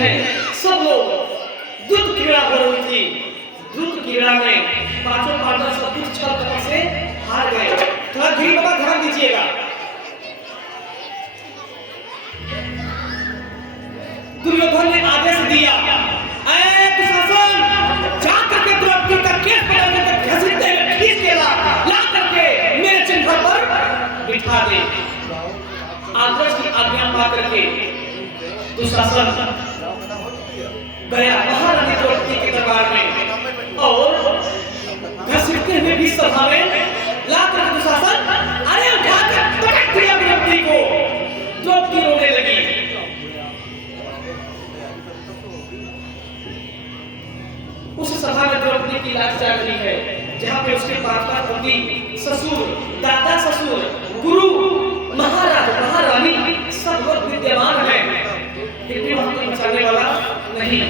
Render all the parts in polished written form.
है। सब लोग द्रुत क्रीड़ा हो रही थी। द्रुत क्रीड़ा में पांचों पांडव सब कुछ छल कपट से हार गए। थोड़ा धीरे बाबा ध्यान दीजिएगा। दुर्योधन ने आदेश दिया, ऐ दुशासन, जाकर के द्रौपदी का केस पकड़ के घसीटते हुए खींच के ला करके मेरे चिन्ह पर बिठा दे। आदेश की आज्ञा पा करके दुशासन गया महारानी द्रौपदी के दरबार में और घसीटते हुए भी सभा में ला करके दुशासन अरे उठाकर पटक दिया द्रौपदी को। द्रौपदी रोने लगी। उस सभा में द्रौपदी की लाश जाग रही है, जहाँ पे उसके पांचवा पति, ससुर, दादा ससुर, गुरु, महाराज, महारानी सब लोग विद्यमान हैं। फिर भी वहां कोई बचाने वाला नहीं।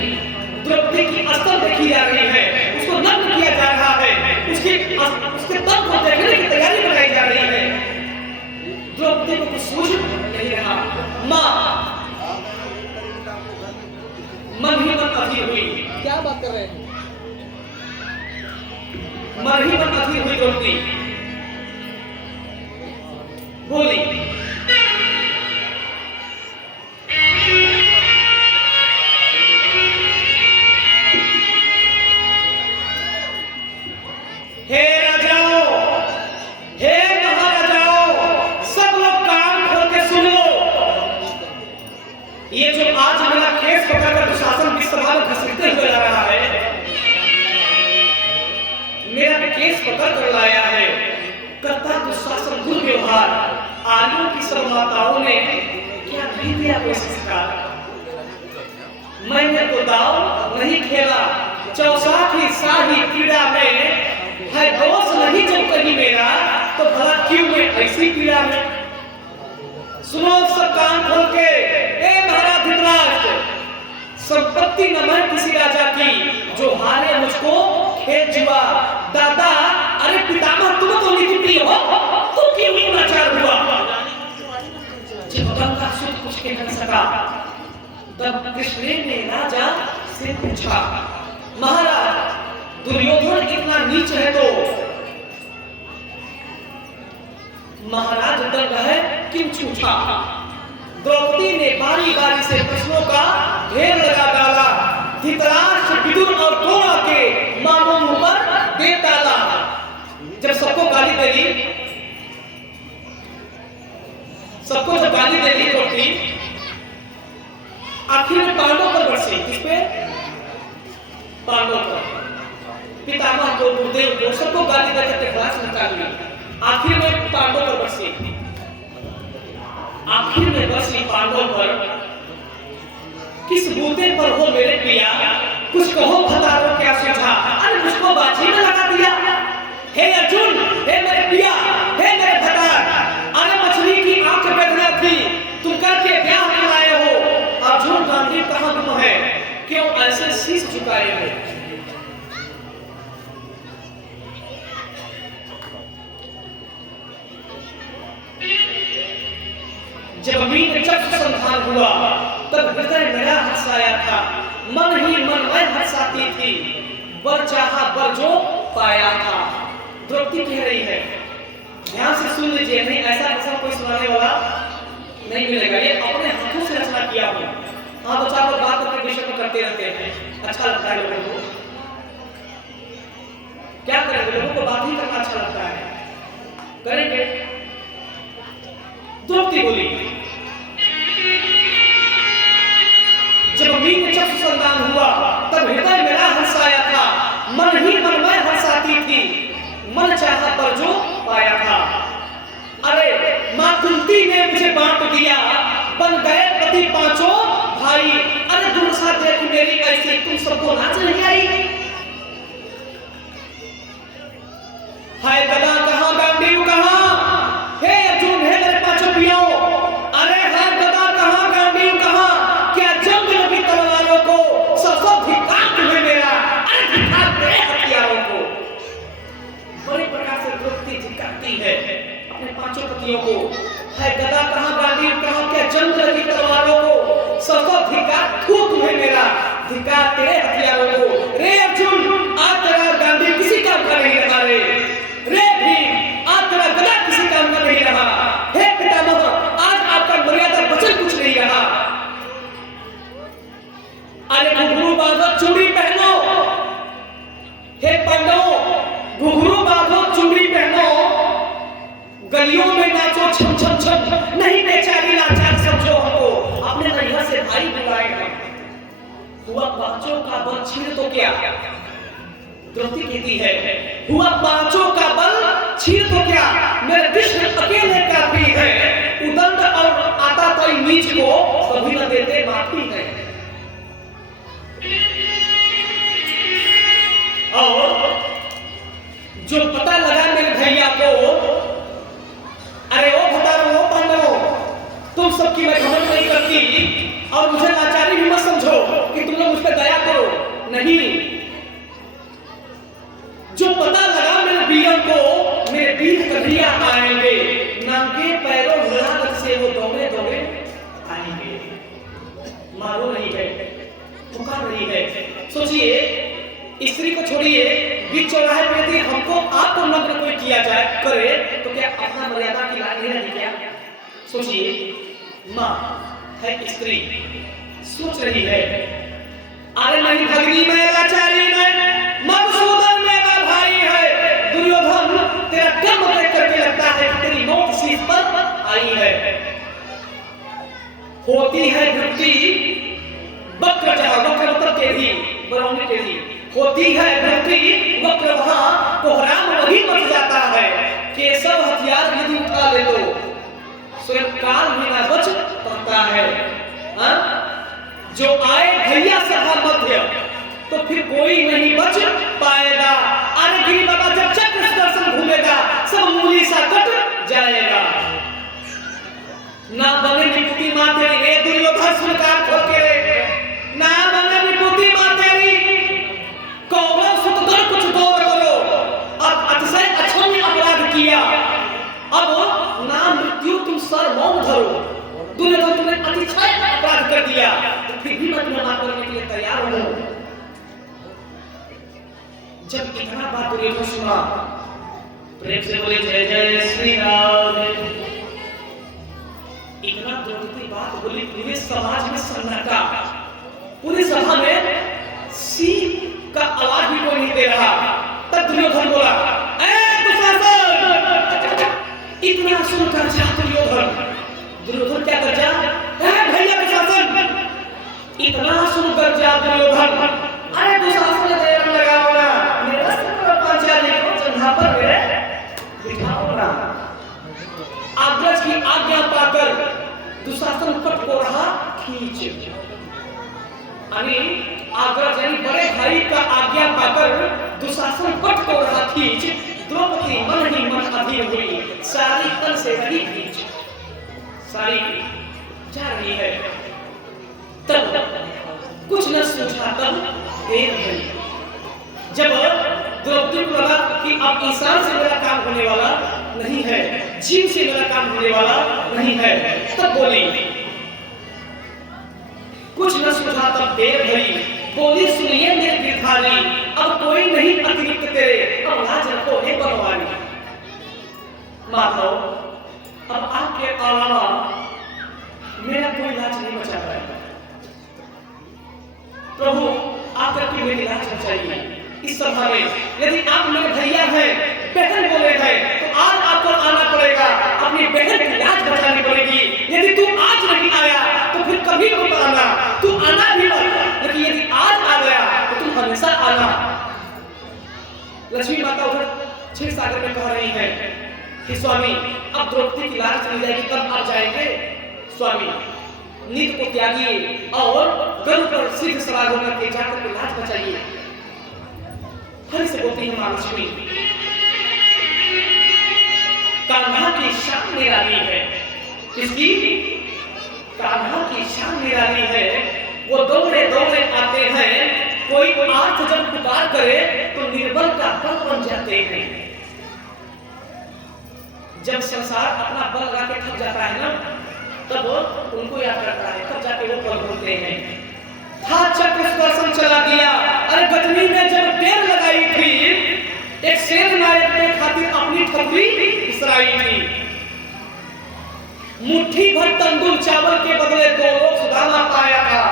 द्रौपदी की अस्त्र देखी जा रही है, उसको नग्न किया जा रहा है, उसके तन को देखने की तैयारी बनाई जा रही है। द्रौपदी को कुछ सूझ नहीं रहा। माँ मन ही मन अधीर हुई। क्या बात कर रहे हैं? मन ही मन अधीर हुई द्रौपदी। बोली, हे राजाओं, हे महाराजाओं, सब लोग कान खोल के सुन लो। ये जो आज मेरा केस पकड़कर दुशासन की सभा में घसीटते हुए ला रहा है, मेरा केस पकड़ कर लाया है, करता दुशासन दुर्व्यवहार। आलू की सब माताओं ने क्या नहीं दिया कोई संस्कार। मैंने तो दाव नहीं खेला, चौसाठी शाही क्रीड़ा में है दोष नहीं जो कहीं मेरा, तो भला क्यों मैं ऐसी क्रीड़ा में। सुनो सब कान खोल के, ए महाराज धृतराष्ट्र, संपत्ति न मैं किसी राजा की जो हारे मुझको खेत जुआ। दादा, अरे पितामह तुम तो निधि प्रिय हो, तू क्यों नहीं लाचार हुआ। जब गंगा सुध कुछ कह न सका, तब कृष्ण ने राजा से पूछा, महाराज दुर्योधन इतना नीच है तो महाराज दंड है क्यों छूटा। द्रौपदी ने बारी बारी से प्रश्नों का ढेर लगा डाला। धृतराष्ट्र, विदुर और द्रोण के मामों पर दे डाला। जब सबको गाली दे दी, सबको जब गाली दे दी द्रौपदी, आखिर में पांडवों पर बरसी। किस पे? पांडवों पर। पितामह को, गुरुदेव को, सबको गाली देकर क्लास निकाल ली। आखिर में पांडवों पर बरसी। आखिर में बरसी पांडवों पर। किस बूते पर हो मेरे पिया, कुछ कहो भतारो क्या सूझा। अरे मुझको बाजी में लगा दिया। हे अर्जुन, हे मेरे पिया, हे मेरे भतार, अरे मछली की आंख बेदना थी, तुम करके ब्याह में आए हो। अर्जुन गांधी कहाँ गुम है, क्यों ऐसे शीश झुकाए हो। जब मीन चक्र संधान हुआ, तब हृदय मेरा हर्षाया था, मन ही मन में हर्षाती थी, वर चाहा वर जो पाया था। द्रौपदी कह रही है, ध्यान से सुन लीजिए, नहीं ऐसा कोई सुनाने वाला नहीं मिलेगा। ये अपने हाथों से रचना किया हूँ। हाँ, तो चार लोग बात करके विषय में करते रहते हैं, अच्छा लगता है लोगों को। क्या करेंगे, लोगों को बात ही करना अच्छा लगता है, करेंगे। द्रौपदी बोली, जब मीन चक्र संधान हुआ, तब हृदय मेरा हर्षाया था, मन ही मन में हर्षाती थी, मन चाहा पर जो पाया था। अरे मां कुंती ने मुझे बांट दिया, बन गए पति पांचों भाई। अरे दुर्दशा देख मेरी ऐसी, तुम सबको नाच नहीं आई। हाय गदा कहां, गांडीव कहां, हे अर्जुन, हे मेरे पांचों पियों। अरे हाय गदा कहां, गांडीव कहां, क्या जंग लगी तलवारों को, सबको धिक्कार तुम्हें मेरा। अरे धिक्कार तेरे हथियारों को। बड़े प्रकार से द्रौपदी धिक्कारती है अपने पांचों पतियों को। है गदा कहां, गांडीव कहां, क्या जंग लगी तलवारों को, सबको धिक्कार वो तुम्हें मेरा धिक्कार तेरे हथियारों को। रे अर्जुन आज तेरा गांधी किसी काम का नहीं रहा रे। रे भीम आज तेरा गदा किसी काम का नहीं रहा। हे पितामह आज आपका मर्यादा वचन कुछ नहीं रहा। अरे घुंघरू बांधो चूड़ी पहनो। हे पांडवों घुंघरू बांधो चूड़ी पहनो। गलियों में नाचो छम छम छम। नहीं बेचारी लाचार समझो हमको। अपने नैया से भाई बुलाए हैं। हुआ पांचों का बल छीन तो क्या। द्रौपदी कहती है हुआ पांचों का बल छीन तो क्या। मेरे कृष्ण अकेले काफी है। उदंड और आता तई नीच को कभी न देते माफी है। और जो पता लगा मेरे भैया को, अरे ओ भतारो ओ पांडवों तुम सबकी मैं घमंड नहीं करती और मुझे लाचारी भी मत समझो कि तुम लोग मुझ पर दया करो। नहीं, जो पता लगा मेरे वीरों को, मेरे वीर कन्हैया आएंगे। नंगे पैरों हिलाकर से वो दौड़े दौड़े आएंगे। मारो नहीं है, पुकार नहीं है। सोचिए स्त्री को छोड़िए, बीच चौराहे पे यदि हमको आपको नग्न कोई किया जाए करे तो क्या अपना मर्यादा की लाज नहीं रहती क्या। सोचिए माँ है स्त्री सोच रही है अरे नहीं भगनी में लाचारी में मधुसूदन मेरा भाई है। दुर्योधन तेरा कर्म देख करके लगता है कि तेरी मौत शीश पर आई है। होती है वृत्ति वक्र जहाँ वक्र मतलब तेजी बरौनी तेजी होती है वृत्ति वक्र वहाँ कोहराम वही मच जाता है। केशव हथियार यदि उठा ले तो स्वयं काल भी ना बच पाता है। हा? जो आए भैया सभा मध्य तो फिर कोई नहीं बच पाएगा। अरे गिरी बाबा जब चक्र सुदर्शन घूमेगा सब मूली सा कट जाएगा। ना बने निपुति माँ तेरी रे दुर्योधन स्वीकार खोके ना बने निपुति माँ तेरी कौरव सुतगण कुछ दौर करो। अब अतिशय अक्षम्य अपराध किया अब ना मृत्यु तुम सर मौन धरो। दुर्योधन तुमने अतिशय अपराध कर दिया तो फिर भी मत माफ करने के लिए तैयार हो। जब इतना बात दुर्योधन सुना प्रेम से बोले जय जय श्री राम। इतना द्रौपदी बात बोली पूरे समाज में सन्नाटा। पूरी सभा में सी का आवाज भी कोई नहीं दे रहा। तब दुर्योधन बोला ए दुशासन। इतना सुनकर जा दुर्योधन क्या कर जा ए भैया दुशासन। इतना सुनकर जा दुर्योधन अरे दुशासन ने देर लगाओ ना मेरे रास्ते पर पांचाली को जगह पर मेरे बिठाओ ना। अग्रज की आज्ञा पाकर दुशासन पट को रहा खींच। अग्रज यानी बड़े भाई का आज्ञा पाकर दुशासन पट को रहा खींच। द्रौपदी मन ही मन अधीर हुई सारी तन से रही खींच। सारी जा रही है तब कुछ न सूझा तब देर हुई। जब द्रौपदी को लगा कि अब इंसान से मेरा काम होने वाला नहीं है जीव से मेरा काम होने वाला नहीं है तब बोली कुछ न सूझा तब देर भरी। बोली सुनिए मेरे गिरधारी अब कोई नहीं अतिरिक्त तेरे अब लाज रखो हे बनवारी। माधव अब आपके अलावा मेरा कोई लाज नहीं बचा पाएगा। प्रभु आप करके मेरी लाज बचाइए। इस सभा में यदि आप मेरे भैया हैं बहन बोले हैं तो आज आपको आना पड़ेगा। अपनी बहन की लाज बचानी पड़ेगी। यदि तू आज नहीं आया तो फिर कभी मत आना। तू आना भी मत लेकिन यदि आज आ गया तो तुम हमेशा आना। लक्ष्मी माता उधर क्षीर सागर में कह रही है कि स्वामी अब द्रौपदी की लाज चली जाएगी तब आप जाएंगे। स्वामी नीत को त्यागिए और गर्व पर सिद्ध सवार होकर के जाकर के लाज बचाइए। हरि से बोलती है मां लक्ष्मी कान्हा की शान निराली है। किसकी? कान्हा की शान निराली है। वो दौड़े दौड़े आते हैं। कोई आर्थ जब पुकार करे तो निर्बल का बल बन जाते हैं। जब संसार अपना बल लगा के थक जाता है ना तब उनको याद करता है तब जाके वो बल बोलते हैं। था चक्र सुदर्शन चला दिया। अरे गजनी में जब टेर लगाई थी, एक शेर नायक के खातिर अपनी ठकुरी इसराई थी। मुट्ठी भर तंदूर चावल के बदले 2 लोग सुदामा पाया था।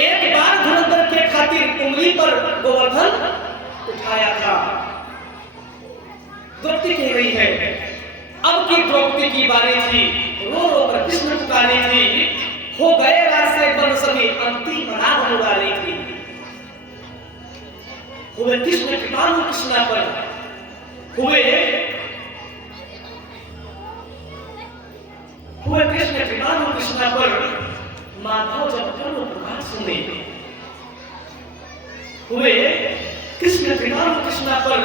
एक बार धुरंधर के खातिर उंगली पर गोवर्धन उठाया था। द्रौपदी कह रही है, अब की द्रौपदी की बारी थी, रो रो कर कृष्ण पुकारी थी। हो गए रास्ते बंद सभी, अंतिम राग उड़ारी थी। हुए कृष्ण कृपालु कृष्णा पर, हुए कृष्ण कृपालु कृष्णा पर। माधव जब करुण प्रकाश सुने, हुए कृष्ण कृपालु कृष्णा पर।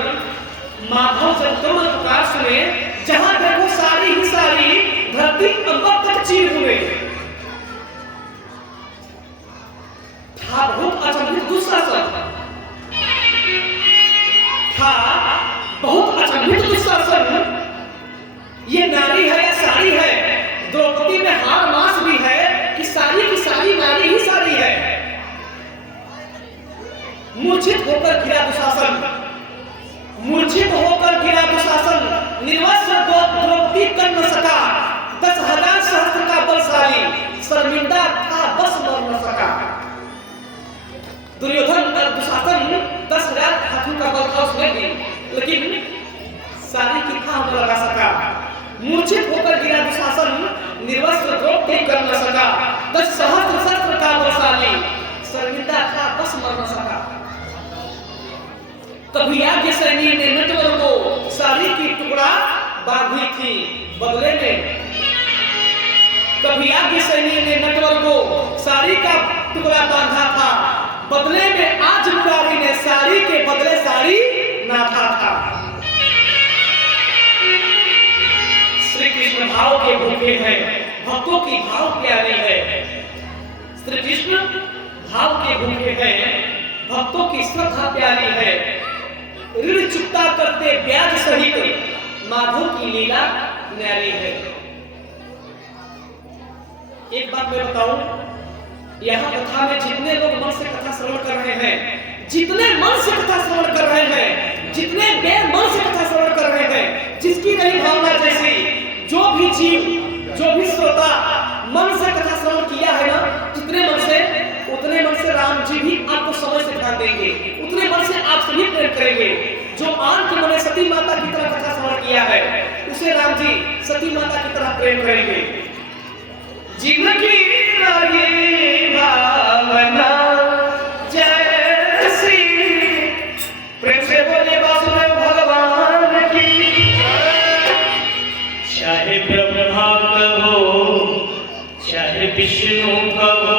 माधव जब करुण प्रकाश सुने, जहां देखो सारी ही सारी धरती अंबर तक चीर हुए। था बहुत अचंभित दुशासन, था बहुत अचंभित दुशासन। ये नारी है या साड़ी है? द्रौपदी में हार मास भी है कि सारी की सारी नारी ही सारी है। मूर्छित होकर गिरा दुशासन, मूर्छित होकर गिरा दुशासन। निर्वस्त्र द्रौपदी कर न सका, 10,000 सहस्त्र का बलशाली, शर्मिंदा था बस मर न सका। दुर्योधन और दुशासन 10,000 हाथों का बल था उसमें भी, लेकिन सारी की था न लगा सका। मूर्छित होकर गिरा दुशासन, निर्वस्त्र द्रौपदी कर न सका। 10 सहस्त्र शस्त्र का बलशाली, शर्मिंदा था बस मर न सका। कभी आगे सैनी ने नटवर को साड़ी की टुकड़ा बांधी थी बदले में। कभी आगे सैनी ने नटवर को साड़ी का टुकड़ा बांधा था बदले में। आज मुरारी ने साड़ी के बदले साड़ी नाथा था। श्री कृष्ण भाव के भूखे हैं, भक्तों की भाव प्यारी है। श्री कृष्ण भाव के भूखे हैं, भक्तों की श्रद्धा प्यारी है। ऋण चुकता करते ब्याज सहित, माधव की लीला न्यारी है। एक बात मैं बताऊं, यहाँ कथा में जितने लोग मन से कथा श्रवण कर रहे हैं, जितने मन से कथा श्रवण कर रहे हैं, जितने बेमन से कथा श्रवण कर रहे हैं, जिसकी नहीं भावना जैसी, जो भी जीव, जो भी श्रोता मन से कथा श्रवण किया है ना, जितने मन से, उतने मन से राम जी भी आपको समय से ध्यान देंगे, उतने मन से आप सभी प्रेम करेंगे। जो आन के मन ने सती माता की तरह कथा श्रवण किया है, उसे राम जी सती माता की तरह प्रेम करेंगे। जिनकी रही भावना जैसी, प्रेम से बोले वासुदेव भगवान की। चाहे ब्रह्मा कहो, चाहे विष्णु कहो,